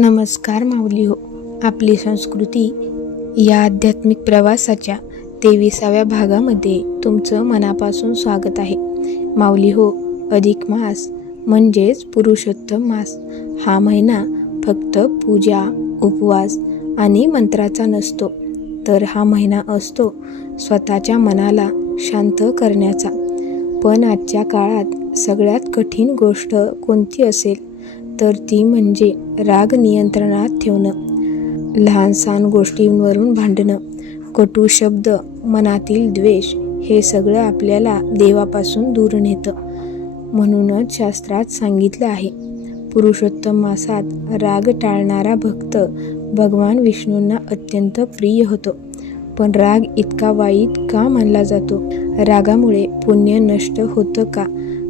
नमस्कार माऊली हो. आपली संस्कृती या आध्यात्मिक प्रवासाच्या 23व्या भागामध्ये तुमचं मनापासून स्वागत आहे. माऊली हो, अधिक मास म्हणजेच पुरुषोत्तम मास हा महिना फक्त पूजा, उपवास आणि मंत्राचा नसतो, तर हा महिना असतो स्वतःच्या मनाला शांत करण्याचा. पण आजच्या काळात सगळ्यात कठीण गोष्ट कोणती असेल तर ती म्हणजे राग नियंत्रणात ठेवणं. लहान सहान गोष्टींवरून भांडणं, कटू शब्द, मनातील द्वेष हे सगळं आपल्याला देवापासून दूर नेतं. म्हणूनच शास्त्रात सांगितलं आहे, पुरुषोत्तम मासात राग टाळणारा भक्त भगवान विष्णूंना अत्यंत प्रिय होतो. पण राग इतका वाईट का मानला जातो? रागामुळे पुण्य नष्ट होतं का?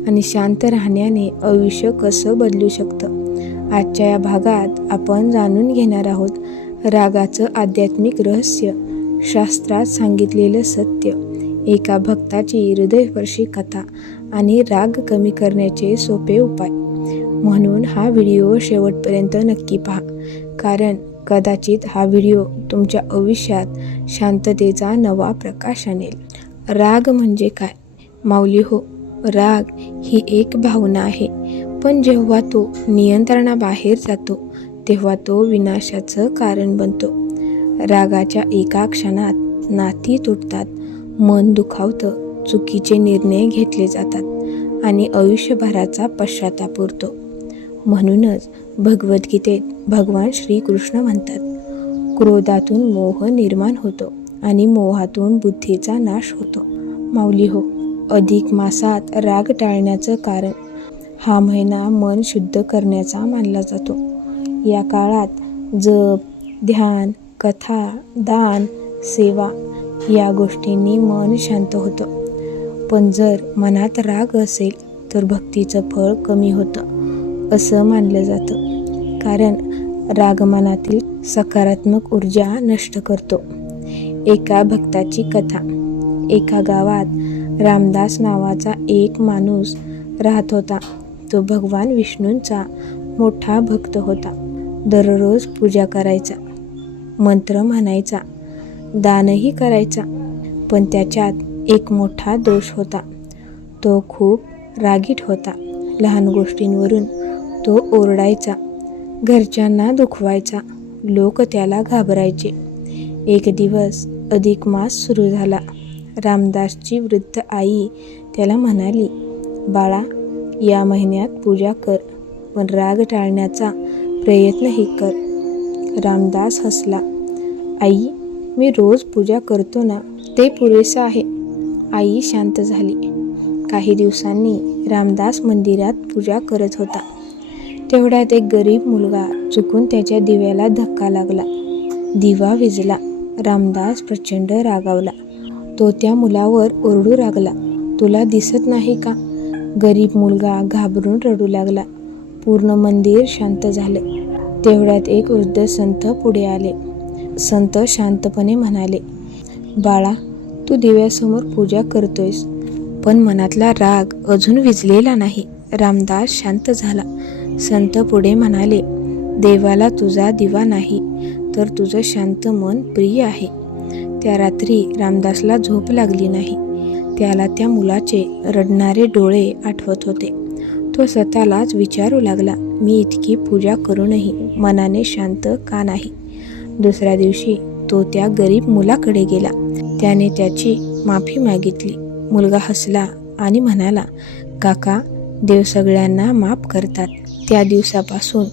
आणि शांत राहण्याने आयुष्य कसं बदलू शकतं? आजच्या या भागात आपण जाणून घेणार आहोत रागाचं आध्यात्मिक रहस्य, शास्त्रात सांगितलेलं सत्य, एका भक्ताची हृदयस्पर्शी कथा आणि राग कमी करण्याचे सोपे उपाय. म्हणून हा व्हिडिओ शेवटपर्यंत नक्की पहा, कारण कदाचित हा व्हिडिओ तुमच्या आयुष्यात शांततेचा नवा प्रकाश आणेल. राग म्हणजे काय? माऊली हो, राग ही एक भावना आहे, पण जेव्हा तो नियंत्रणाबाहेर जातो तेव्हा तो विनाशाचं कारण बनतो. रागाच्या एका क्षणात नाती तुटतात, मन दुखावतं, चुकीचे निर्णय घेतले जातात आणि आयुष्यभराचा पश्चाताप उरतो. म्हणूनच भगवद्गीतेत भगवान श्रीकृष्ण म्हणतात, क्रोधातून मोह निर्माण होतो आणि मोहातून बुद्धीचा नाश होतो. माऊली हो, अधिक मासात राग टाळण्याचं कारण, हा महिना मन शुद्ध करण्याचा मानला जातो. या काळात जप, ध्यान, कथा, दान, सेवा या गोष्टींनी मन शांत होतं. पण जर मनात राग असेल तर भक्तीचं फळ कमी होतं असं मानलं जातं, कारण राग मनातील सकारात्मक ऊर्जा नष्ट करतो. एका भक्ताची कथा. एका गावात रामदास नावाचा एक माणूस राहत होता. तो भगवान विष्णूंचा मोठा भक्त होता. दररोज पूजा करायचा, मंत्र म्हणायचा, दानही करायचा. पण त्याच्यात एक मोठा दोष होता. तो खूप रागीट होता. लहान गोष्टींवरून तो ओरडायचा, घरच्यांना दुखवायचा. लोक त्याला घाबरायचे. एक दिवस अधिक मास सुरू झाला. रामदासची वृद्ध आई त्याला म्हणाली, बाळा, या महिन्यात पूजा कर, पण राग टाळण्याचा प्रयत्नही कर. रामदास हसला. आई, मी रोज पूजा करतो ना, ते पुरेसं आहे. आई शांत झाली. काही दिवसांनी रामदास मंदिरात पूजा करत होता. तेवढ्यात एक गरीब मुलगा चुकून त्याच्या दिव्याला धक्का लागला. दिवा विझला. रामदास प्रचंड रागावला. तो त्या मुलावर ओरडू लागला, तुला दिसत नाही का? गरीब मुलगा घाबरून रडू लागला. पूर्ण मंदिर शांत झालं. तेवढ्यात एक वृद्ध संत पुढे आले. संत शांतपणे म्हणाले, बाळा, तू दिव्यासमोर पूजा करतोयस, पण मनातला राग अजून विझलेला नाही. रामदास शांत झाला. संत पुढे म्हणाले, देवाला तुझा दिवा नाही, तर तुझं शांत मन प्रिय आहे. त्या रात्री रामदासला झोप लागली नाही. त्याला त्या मुलाचे रडणारे डोळे आठवत होते. तो स्वतःलाच विचारू लागला, मी इतकी पूजा करूनही मनाने शांत का नाही? दुसऱ्या दिवशी तो त्या गरीब मुलाकडे गेला. त्याने त्याची माफी मागितली. मुलगा हसला आणि म्हणाला, काका, देव सगळ्यांना माफ करतात. त्या दिवसापासून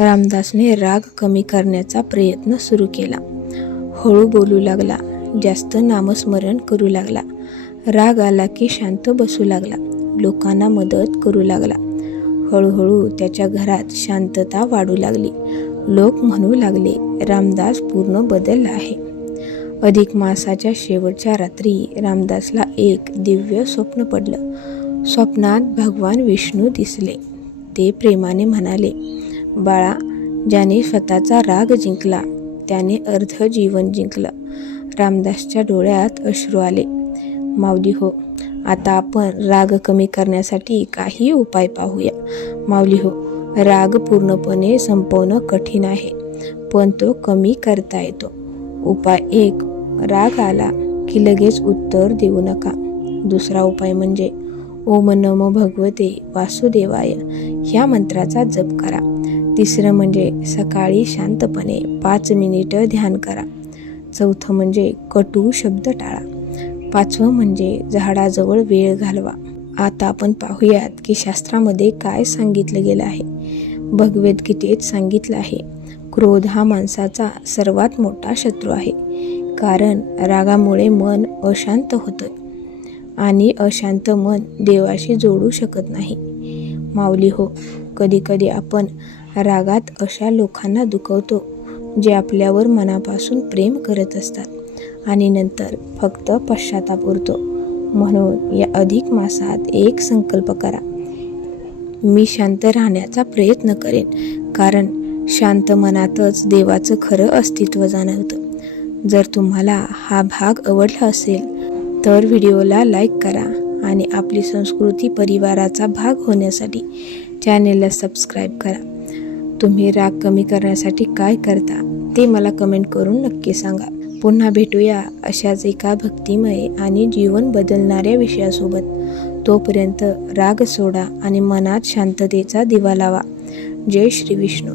रामदासने राग कमी करण्याचा प्रयत्न सुरू केला. हळू बोलू लागला, जास्त नामस्मरण करू लागला. राग आला की शांत बसू लागला. लोकांना मदत करू लागला. हळूहळू त्याच्या घरात शांतता वाढू लागली. लोक म्हणू लागले, रामदास पूर्ण बदलला आहे. अधिक मासाच्या शेवटच्या रात्री रामदासला एक दिव्य स्वप्न पडलं. स्वप्नात भगवान विष्णू दिसले. ते प्रेमाने म्हणाले, बाळा, ज्याने स्वतःचा राग जिंकला त्याने अर्ध जीवन जिंकलं. रामदासच्या डोळ्यात अश्रू आले. माऊली हो, आता आपण राग कमी करण्यासाठी काही उपाय पाहूया. माऊली हो, राग पूर्णपणे संपवणं कठीण आहे, पण तो कमी करता येतो. उपाय 1. राग आला की लगेच उत्तर देऊ नका. दुसरा उपाय म्हणजे ओम नमो भगवते वासुदेवाय ह्या मंत्राचा जप करा. तिसरं म्हणजे सकाळी शांतपणे 5 मिनिटं ध्यान करा. चौथं म्हणजे कटू शब्द टाळा. 5वं म्हणजे झाडाजवळ वेळ घालवा. आता आपण पाहूयात की शास्त्रामध्ये काय सांगितलं गेलं आहे. भगवद्गीतेत सांगितलं आहे, क्रोध हा माणसाचा सर्वात मोठा शत्रू आहे, कारण रागामुळे मन अशांत होतं आणि अशांत मन देवाशी जोडू शकत नाही. माऊली हो, कधीकधी आपण रागात अशा लोकांना दुखवतो जे आपल्यावर मनापासून प्रेम करत असतात आणि नंतर फक्त पश्चाताप उरतो. म्हणून या अधिक मासात एक संकल्प करा, मी शांत राहण्याचा प्रयत्न करेन, कारण शांत मनातच देवाचं खरं अस्तित्व जाणवतं. जर तुम्हाला हा भाग आवडला असेल तर व्हिडिओला लाईक करा आणि आपली संस्कृती परिवाराचा भाग होण्यासाठी चॅनेलला सबस्क्राईब करा. तुम्ही राग कमी करण्यासाठी काय करता ते मला कमेंट करून नक्की सांगा. पुन्हा भेटूया अशाच एका भक्तिमय आणि जीवन बदलणाऱ्या विषयासोबत. तोपर्यंत राग सोडा आणि मनात शांततेचा दिवा लावा. जय श्री विष्णू.